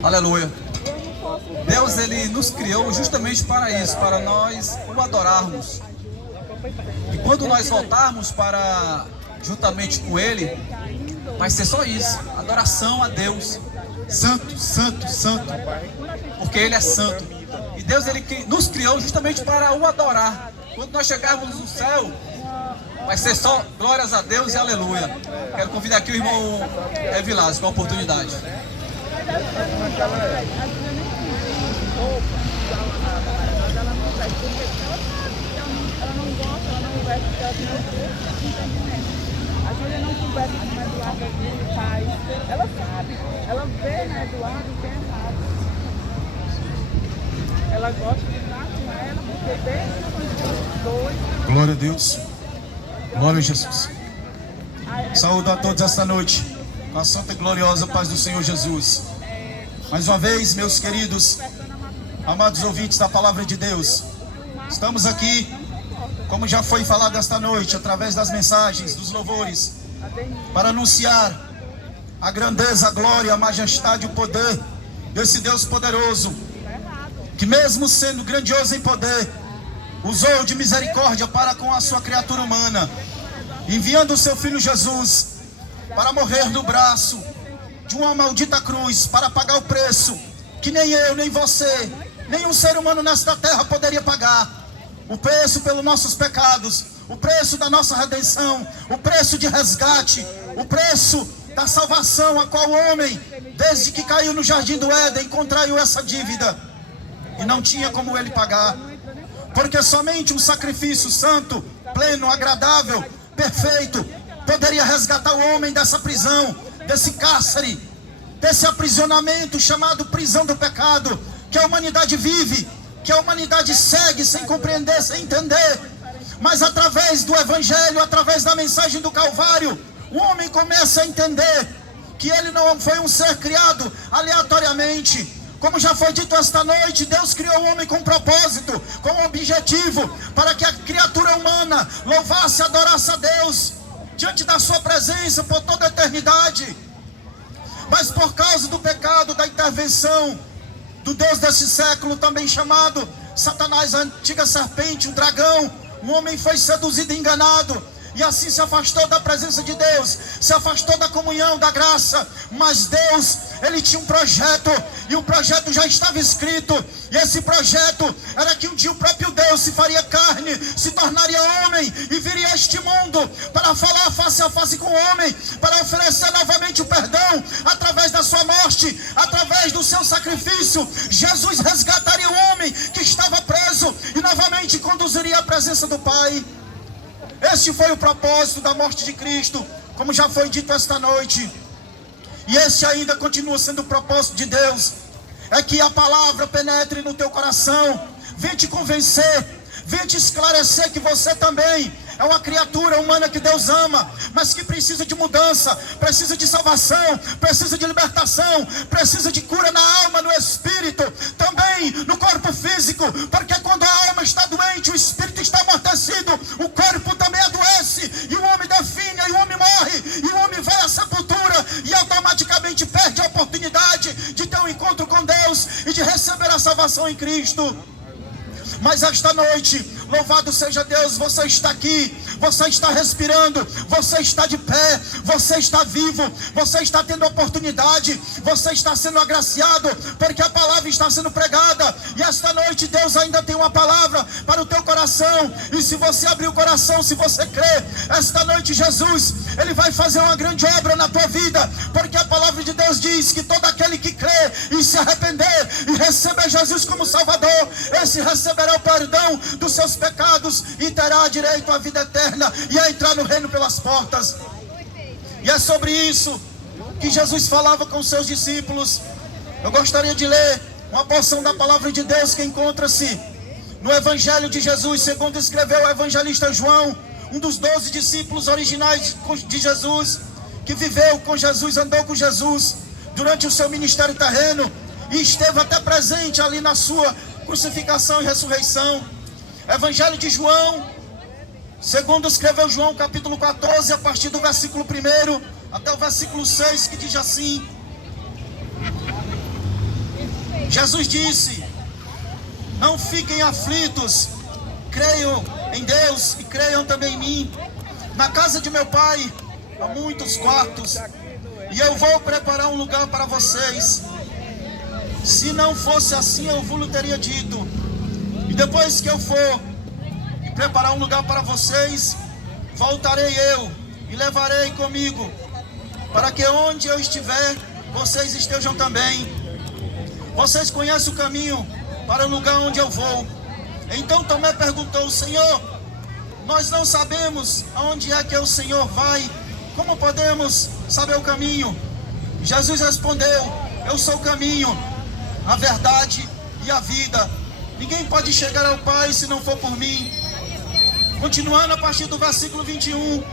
Aleluia. Deus, Ele nos criou justamente para isso, para nós o adorarmos. E quando nós voltarmos para juntamente com Ele, vai ser só isso, adoração a Deus. Santo, santo, santo, porque Ele é santo. E Deus, Ele nos criou justamente para o adorar. Quando nós chegarmos no céu, vai ser só glórias a Deus e aleluia. Quero convidar aqui o irmão Evilásio com a oportunidade. A Júlia não conversa com o Eduardo do pai. Ela sabe, ela vê no Eduardo que é errado. Ela gosta de estar com ela, porque desde os dois. Glória a Deus. Glória a Jesus. Saúdo a todos esta noite, com a santa e gloriosa paz do Senhor Jesus. Mais uma vez, meus queridos, amados ouvintes da palavra de Deus, estamos aqui, como já foi falado esta noite, através das mensagens, dos louvores, para anunciar a grandeza, a glória, a majestade e o poder desse Deus poderoso, que mesmo sendo grandioso em poder, usou de misericórdia para com a sua criatura humana, enviando o seu Filho Jesus para morrer no braço de uma maldita cruz, para pagar o preço que nem eu, nem você, nenhum ser humano nesta terra poderia pagar. O preço pelos nossos pecados, o preço da nossa redenção, o preço de resgate, o preço da salvação, a qual o homem, desde que caiu no jardim do Éden, contraiu essa dívida e não tinha como ele pagar, porque somente um sacrifício santo, pleno, agradável, perfeito, poderia resgatar o homem dessa prisão, desse cárcere, desse aprisionamento chamado prisão do pecado, que a humanidade vive, que a humanidade segue sem compreender, sem entender. Mas através do Evangelho, através da mensagem do Calvário, o homem começa a entender que ele não foi um ser criado aleatoriamente. Como já foi dito esta noite, Deus criou o homem com propósito, com um objetivo, para que a criatura humana louvasse e adorasse a Deus diante da sua presença por toda a eternidade. Mas por causa do pecado, da intervenção do Deus desse século, também chamado Satanás, a antiga serpente, o dragão, o homem foi seduzido e enganado, e assim se afastou da presença de Deus, se afastou da comunhão, da graça. Mas Deus, Ele tinha um projeto, e o projeto já estava escrito, e esse projeto era que um dia o próprio Deus se faria carne, se tornaria homem, e viria a este mundo para falar face a face com o homem, para oferecer novamente o perdão, através da sua morte, através do seu sacrifício. Jesus resgataria o homem que estava preso, e novamente conduziria à presença do Pai. Este foi o propósito da morte de Cristo, como já foi dito esta noite. E este ainda continua sendo o propósito de Deus, é que a palavra penetre no teu coração, venha te convencer, venha te esclarecer que você também é uma criatura humana que Deus ama, mas que precisa de mudança, precisa de salvação, precisa de libertação, precisa de cura na alma, no espírito, também no corpo físico, porque quando a alma está doente, o espírito está amortecido, o corpo também adoece, e o homem definha, e o homem morre, e o homem vai à sepultura, e automaticamente perde a oportunidade de ter um encontro com Deus, e de receber a salvação em Cristo. Mas esta noite, louvado seja Deus, você está aqui, você está respirando, você está de pé, você está vivo, você está tendo oportunidade, você está sendo agraciado, porque a palavra está sendo pregada, e esta noite Deus ainda tem uma palavra para o teu coração, e se você abrir o coração, se você crer, esta noite Jesus, Ele vai fazer uma grande obra na tua vida, porque a palavra de Deus diz que todo aquele que crê e se arrepender e receber Jesus como Salvador, esse receberá o perdão dos seus pecados e terá direito à vida eterna e a entrar no reino pelas portas. E é sobre isso que Jesus falava com os seus discípulos. Eu gostaria de ler uma porção da palavra de Deus que encontra-se no Evangelho de Jesus, segundo escreveu o evangelista João, um dos 12 discípulos originais de Jesus, que viveu com Jesus, andou com Jesus durante o seu ministério terreno e esteve até presente ali na sua crucificação e ressurreição. Evangelho de João, segundo escreveu João, capítulo 14, a partir do versículo 1 até o versículo 6, que diz assim: Jesus disse: não fiquem aflitos, creiam em Deus e creiam também em mim. Na casa de meu pai há muitos quartos, e eu vou preparar um lugar para vocês. Se não fosse assim, eu vos teria dito. E depois que eu for e preparar um lugar para vocês, voltarei eu e levarei comigo, para que onde eu estiver, vocês estejam também. Vocês conhecem o caminho para o lugar onde eu vou. Então Tomé perguntou: Senhor, nós não sabemos aonde é que o Senhor vai, como podemos saber o caminho? Jesus respondeu: eu sou o caminho, a verdade e a vida. Ninguém pode chegar ao Pai se não for por mim. Continuando a partir do versículo 21,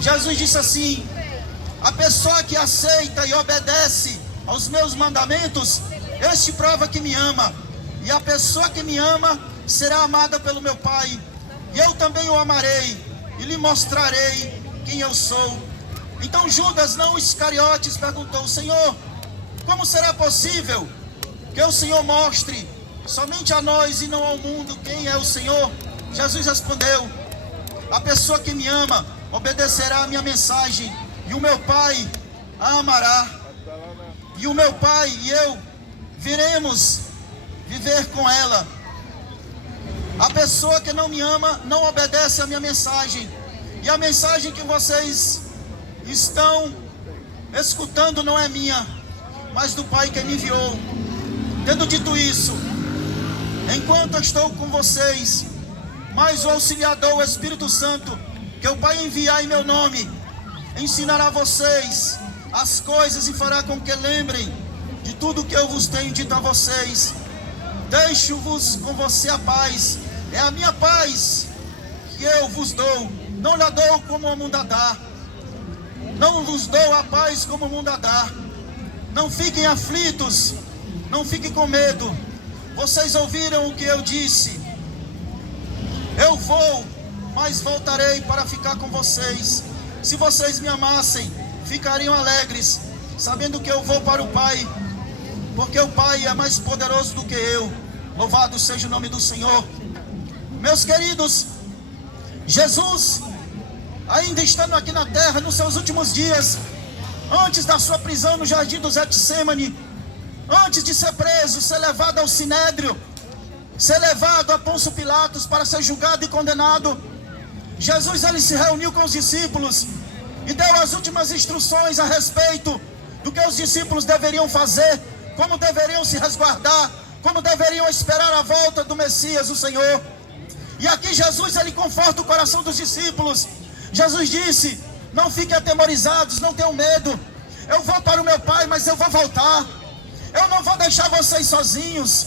Jesus disse assim: a pessoa que aceita e obedece aos meus mandamentos, este prova que me ama. E a pessoa que me ama será amada pelo meu Pai. E eu também o amarei e lhe mostrarei quem eu sou. Então Judas, não Iscariotes, perguntou: Senhor, como será possível que o Senhor mostre somente a nós e não ao mundo quem é o Senhor? Jesus respondeu: a pessoa que me ama obedecerá a minha mensagem, e o meu Pai a amará. E o meu Pai e eu viremos viver com ela. A pessoa que não me ama não obedece a minha mensagem, e a mensagem que vocês estão escutando não é minha, mas do Pai que me enviou. Tendo dito isso, enquanto eu estou com vocês, mas o Auxiliador, o Espírito Santo, que o Pai enviar em meu nome, ensinará vocês as coisas e fará com que lembrem de tudo que eu vos tenho dito a vocês. Deixo-vos com você a paz, é a minha paz que eu vos dou, não lhe dou como o mundo a dá. Não vos dou a paz como o mundo a dá. Não fiquem aflitos, não fiquem com medo. Vocês ouviram o que eu disse. Eu vou, mas voltarei para ficar com vocês. Se vocês me amassem, ficariam alegres, sabendo que eu vou para o Pai, porque o Pai é mais poderoso do que eu. Louvado seja o nome do Senhor. Meus queridos, Jesus, ainda estando aqui na terra, nos seus últimos dias, antes da sua prisão no jardim do Getsêmani, antes de ser preso, ser levado ao Sinédrio, ser levado a Pôncio Pilatos para ser julgado e condenado, Jesus, ele se reuniu com os discípulos e deu as últimas instruções a respeito do que os discípulos deveriam fazer, como deveriam se resguardar, como deveriam esperar a volta do Messias, o Senhor. E aqui Jesus, ele conforta o coração dos discípulos. Jesus disse: não fiquem atemorizados, não tenham medo. Eu vou para o meu Pai, mas eu vou voltar. Eu não vou deixar vocês sozinhos.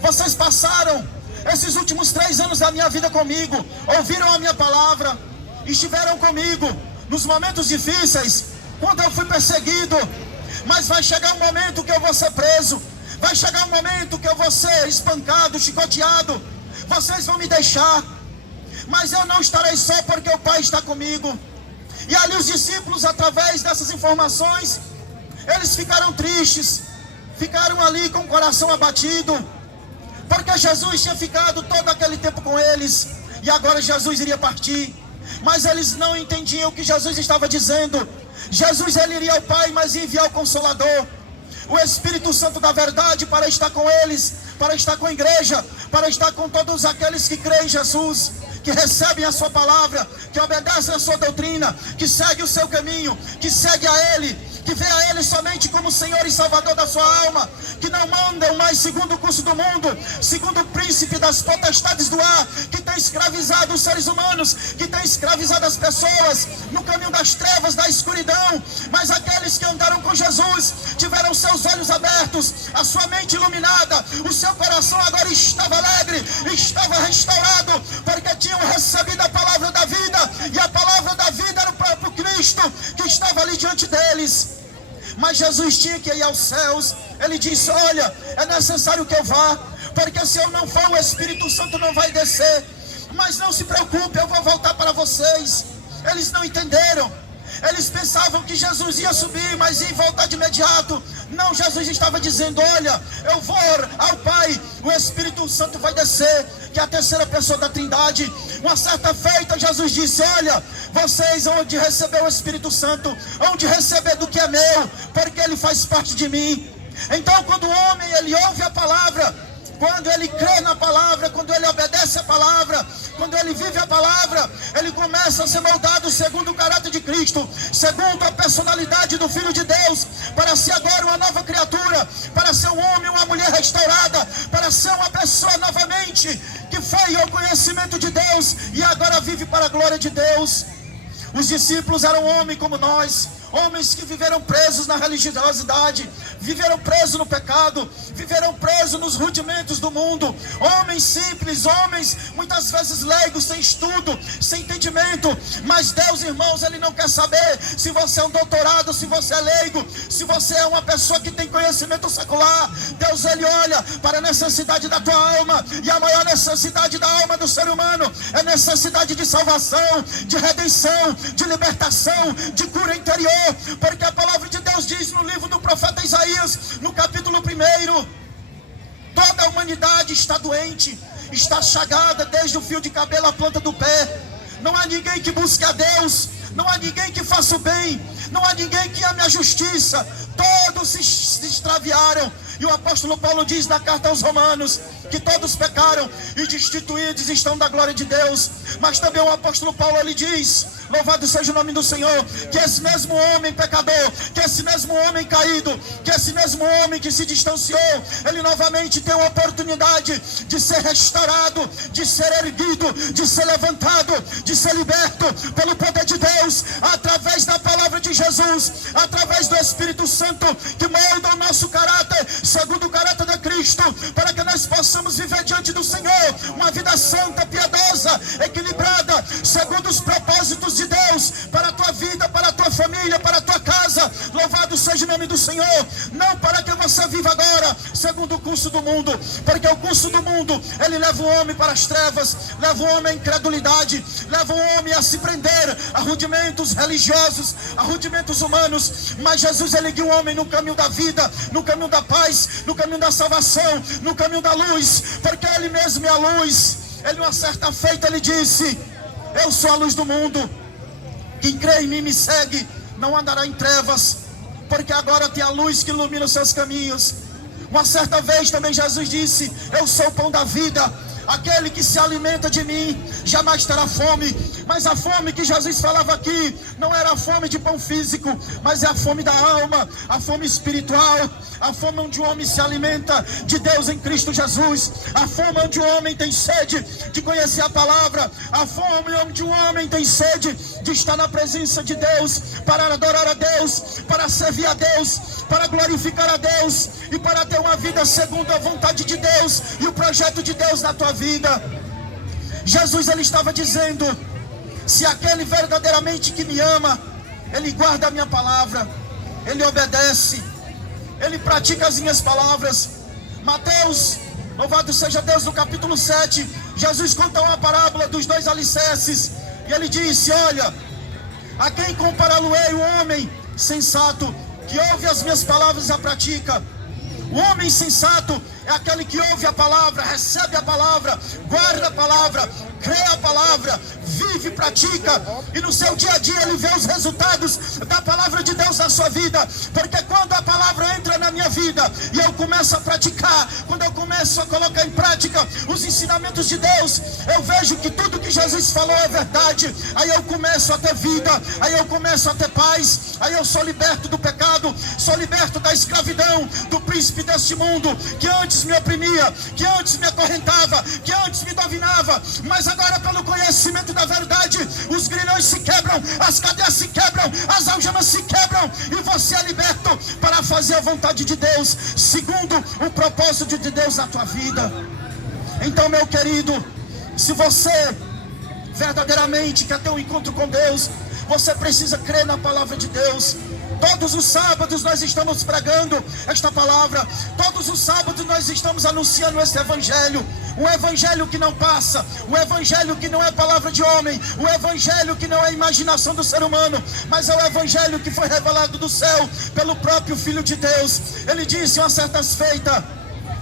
Vocês passaram esses últimos 3 anos da minha vida comigo, ouviram a minha palavra, estiveram comigo nos momentos difíceis, quando eu fui perseguido. Mas vai chegar um momento que eu vou ser preso, vai chegar um momento que eu vou ser espancado, chicoteado. Vocês vão me deixar, mas eu não estarei só, porque o Pai está comigo. E ali os discípulos, através dessas informações, eles ficaram tristes, ficaram ali com o coração abatido, porque Jesus tinha ficado todo aquele tempo com eles, e agora Jesus iria partir. Mas eles não entendiam o que Jesus estava dizendo. Jesus, ele iria ao Pai, mas ia enviar o Consolador, o Espírito Santo da verdade, para estar com eles, para estar com a igreja, para estar com todos aqueles que creem em Jesus, que recebem a sua palavra, que obedecem a sua doutrina, que seguem o seu caminho, que seguem a Ele, que vê a Ele somente como Senhor e Salvador da sua alma, que não mandam mais segundo o curso do mundo, segundo o príncipe das potestades do ar, que tem escravizado os seres humanos, que tem escravizado as pessoas no caminho das trevas, da escuridão. Mas aqueles que andaram com Jesus, tiveram seus olhos abertos, a sua mente iluminada, o seu coração agora estava alegre, estava restaurado, porque tinham recebido a palavra da vida, e a palavra da vida era o próprio Cristo, que estava ali diante deles. Mas Jesus tinha que ir aos céus. Ele disse: olha, é necessário que eu vá, porque se eu não for, o Espírito Santo não vai descer. Mas não se preocupe, eu vou voltar para vocês. Eles não entenderam. Eles pensavam que Jesus ia subir, mas ia voltar de imediato. Não, Jesus estava dizendo: olha, eu vou ao Pai, o Espírito Santo vai descer, que é a terceira pessoa da Trindade. Uma certa feita, Jesus disse: olha, vocês hão de receber o Espírito Santo, hão de receber do que é meu, porque ele faz parte de mim. Então, quando o homem ele ouve a palavra, quando ele crê na palavra, quando ele obedece a palavra, quando ele vive a palavra, ele começa a ser moldado segundo o caráter de Cristo, segundo a personalidade do Filho de Deus, para ser agora uma nova criatura, para ser um homem, uma mulher restaurada, para ser uma pessoa novamente que foi ao conhecimento de Deus e agora vive para a glória de Deus. Os discípulos eram homens como nós, homens que viveram presos na religiosidade, viveram presos no pecado, viveram presos nos rudimentos do mundo, homens simples, homens muitas vezes leigos, sem estudo, sem entendimento. Mas Deus, irmãos, ele não quer saber se você é um doutorado, se você é leigo, se você é uma pessoa que tem conhecimento secular. Deus, ele olha para a necessidade da tua alma, e a maior necessidade da alma do ser humano é necessidade de salvação, de redenção, de libertação, de cura interior. Porque a palavra de Deus diz no livro do profeta Isaías, no capítulo 1: toda a humanidade está doente, está chagada desde o fio de cabelo à planta do pé. Não há ninguém que busque a Deus, não há ninguém que faça o bem, não há ninguém que ame a justiça. Todos se extraviaram. E o apóstolo Paulo diz na carta aos Romanos que todos pecaram e destituídos estão da glória de Deus. Mas também o apóstolo Paulo, ele diz, louvado seja o nome do Senhor, que esse mesmo homem pecador, que esse mesmo homem caído, que esse mesmo homem que se distanciou, ele novamente tem a oportunidade de ser restaurado, de ser erguido, de ser levantado, de ser liberto pelo poder de Deus, através da palavra de Jesus, através do Espírito Santo, que molda o nosso caráter segundo o caráter de Cristo, para que nós possamos viver diante do Senhor uma vida santa, piedosa, equilibrada, segundo os propósitos de Deus para a tua vida, para a tua família, para a tua casa. Louvado seja o nome do Senhor. Não para que você viva agora segundo o curso do mundo, porque o curso do mundo ele leva o homem para as trevas, leva o homem à incredulidade, leva o homem a se prender a rudimentos religiosos, a rudimentos humanos. Mas Jesus ele guia o homem no caminho da vida, no caminho da paz, no caminho da salvação, no caminho da luz, porque ele mesmo é a luz. Ele, uma certa feita, ele disse: eu sou a luz do mundo, quem crê em mim me segue, não andará em trevas, porque agora tem a luz que ilumina os seus caminhos. Uma certa vez também Jesus disse: eu sou o pão da vida, aquele que se alimenta de mim jamais terá fome. Mas a fome que Jesus falava aqui não era a fome de pão físico, mas é a fome da alma, a fome espiritual, a fome onde o homem se alimenta de Deus em Cristo Jesus, a fome onde o homem tem sede de conhecer a palavra, a fome onde o homem tem sede de estar na presença de Deus, para adorar a Deus, para servir a Deus, para glorificar a Deus e para ter uma vida segundo a vontade de Deus e o projeto de Deus na tua vida. Jesus ele estava dizendo: se aquele verdadeiramente que me ama, ele guarda a minha palavra, ele obedece, ele pratica as minhas palavras. Mateus, louvado seja Deus, no capítulo 7, Jesus conta uma parábola dos dois alicerces, e ele disse: olha, a quem compará-lo-ei o homem sensato, que ouve as minhas palavras e a pratica? O homem sensato é aquele que ouve a palavra, recebe a palavra, guarda a palavra, crê a palavra, vive, pratica, e no seu dia a dia ele vê os resultados da palavra de Deus na sua vida. Porque quando a palavra entra na minha vida e eu começo a praticar, quando eu começo a colocar em prática os ensinamentos de Deus, eu vejo que tudo que Jesus falou é verdade. Aí eu começo a ter vida, aí eu começo a ter paz, aí eu sou liberto do pecado, sou liberto da escravidão do príncipe deste mundo, que antes me oprimia, que antes me acorrentava, que antes me dominava. Mas agora, pelo conhecimento da verdade, os grilhões se quebram, as cadeias se quebram, as algemas se quebram, e você é liberto para fazer a vontade de Deus, segundo o propósito de Deus na tua vida. Então, meu querido, se você verdadeiramente quer ter um encontro com Deus, você precisa crer na palavra de Deus. Todos os sábados nós estamos pregando esta palavra, todos os sábados nós estamos anunciando este evangelho. um evangelho que não passa, um evangelho que não é palavra de homem, um evangelho que não é imaginação do ser humano, mas é o evangelho que foi revelado do céu pelo próprio Filho de Deus. Ele disse uma certa feita: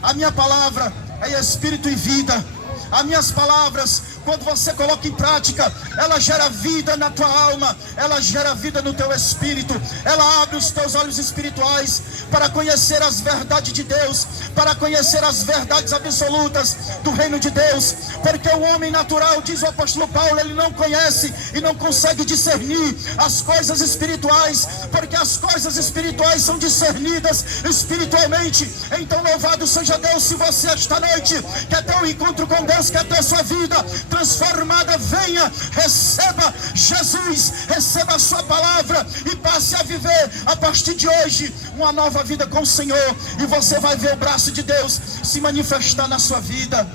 a minha palavra é espírito e vida. As minhas palavras, quando você coloca em prática, ela gera vida na tua alma, ela gera vida no teu espírito, ela abre os teus olhos espirituais para conhecer as verdades de Deus, para conhecer as verdades absolutas do reino de Deus, porque o homem natural, diz o apóstolo Paulo, ele não conhece e não consegue discernir as coisas espirituais, porque as coisas espirituais são discernidas espiritualmente. Então louvado seja Deus, se você esta noite quer ter um encontro com Deus, quer ter sua vida transformada, venha, receba Jesus, receba a sua palavra e passe a viver a partir de hoje uma nova vida com o Senhor, e você vai ver o braço de Deus se manifestar na sua vida.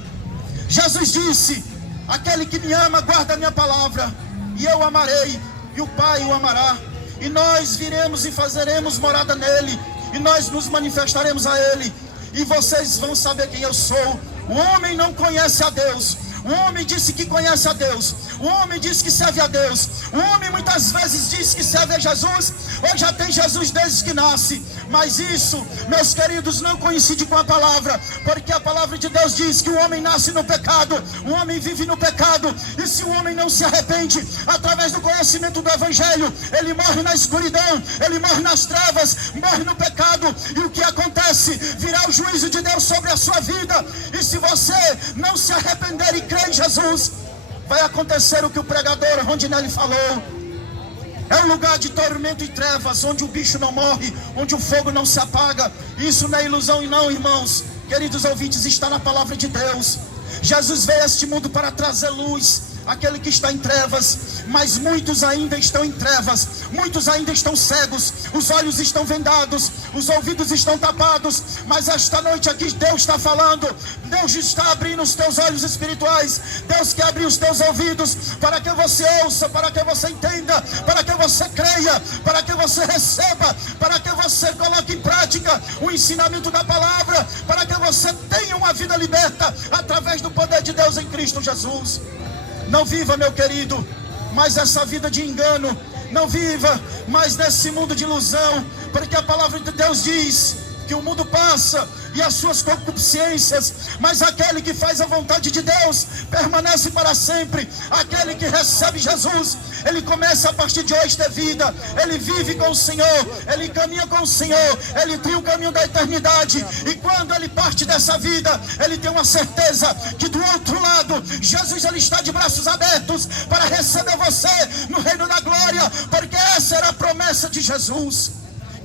Jesus disse: aquele que me ama guarda a minha palavra, e eu o amarei, e o Pai o amará, e nós viremos e fazeremos morada nele, e nós nos manifestaremos a ele, e vocês vão saber quem eu sou. O homem não conhece a Deus. O homem disse que conhece a Deus, o homem disse que serve a Deus, o homem muitas vezes diz que serve a Jesus, ou já tem Jesus desde que nasce. Mas isso, meus queridos, não coincide com a palavra, porque a palavra de Deus diz que o homem nasce no pecado, o homem vive no pecado, e se o homem não se arrepende através do conhecimento do Evangelho, ele morre na escuridão, ele morre nas trevas, morre no pecado. E o que acontece? Virá o juízo de Deus sobre a sua vida, e se você não se arrepender e crer em Jesus, vai acontecer o que o pregador Rondinelli falou: é um lugar de tormento e trevas, onde o bicho não morre, onde o fogo não se apaga. Isso não é ilusão e não, irmãos, queridos ouvintes, está na palavra de Deus. Jesus veio a este mundo para trazer luz àquele que está em trevas, mas muitos ainda estão em trevas, muitos ainda estão cegos, os olhos estão vendados, os ouvidos estão tapados. Mas esta noite aqui Deus está falando, Deus está abrindo os teus olhos espirituais, Deus quer abrir os teus ouvidos para que você ouça, para que você entenda, para que você creia, para que você receba, para que você coloque em prática o ensinamento da palavra, para que você tenha uma vida liberta através do poder de Deus em Cristo Jesus. Não viva, meu querido, mais essa vida de engano, não viva mais nesse mundo de ilusão, porque a palavra de Deus diz que o mundo passa e as suas concupiscências, mas aquele que faz a vontade de Deus permanece para sempre. Aquele que recebe Jesus, ele começa a partir de hoje ter vida, ele vive com o Senhor, ele caminha com o Senhor, ele tem o caminho da eternidade. E quando ele parte dessa vida, ele tem uma certeza que do outro lado, Jesus ele está de braços abertos para receber você no reino da glória, porque essa era a promessa de Jesus,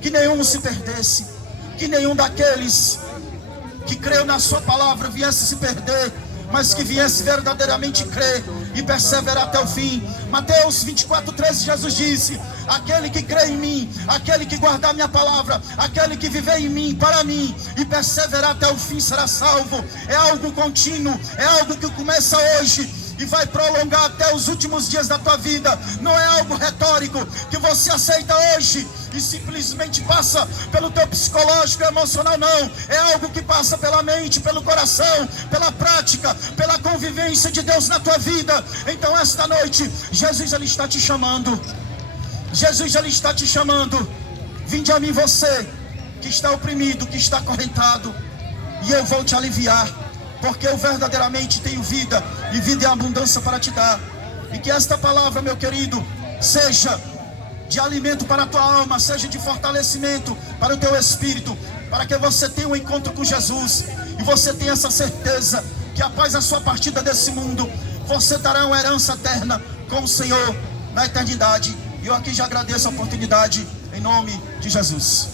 que nenhum se perdesse, que nenhum daqueles que creu na sua palavra viesse se perder, mas que viesse verdadeiramente crer e perseverar até o fim. Mateus 24:13, Jesus disse: aquele que crê em mim, aquele que guardar minha palavra, aquele que viver em mim, para mim, e perseverar até o fim será salvo. É algo contínuo, é algo que começa hoje e vai prolongar até os últimos dias da tua vida. Não é algo retórico que você aceita hoje e simplesmente passa pelo teu psicológico e emocional, não. É algo que passa pela mente, pelo coração, pela prática, pela convivência de Deus na tua vida. Então esta noite, Jesus ele está te chamando. Jesus ele está te chamando. Vinde a mim você que está oprimido, que está acorrentado, e eu vou te aliviar, porque eu verdadeiramente tenho vida, e vida em abundância para te dar. E que esta palavra, meu querido, seja de alimento para a tua alma, seja de fortalecimento para o teu espírito, para que você tenha um encontro com Jesus, e você tenha essa certeza que após a sua partida desse mundo, você dará uma herança eterna com o Senhor na eternidade. E eu aqui já agradeço a oportunidade, em nome de Jesus.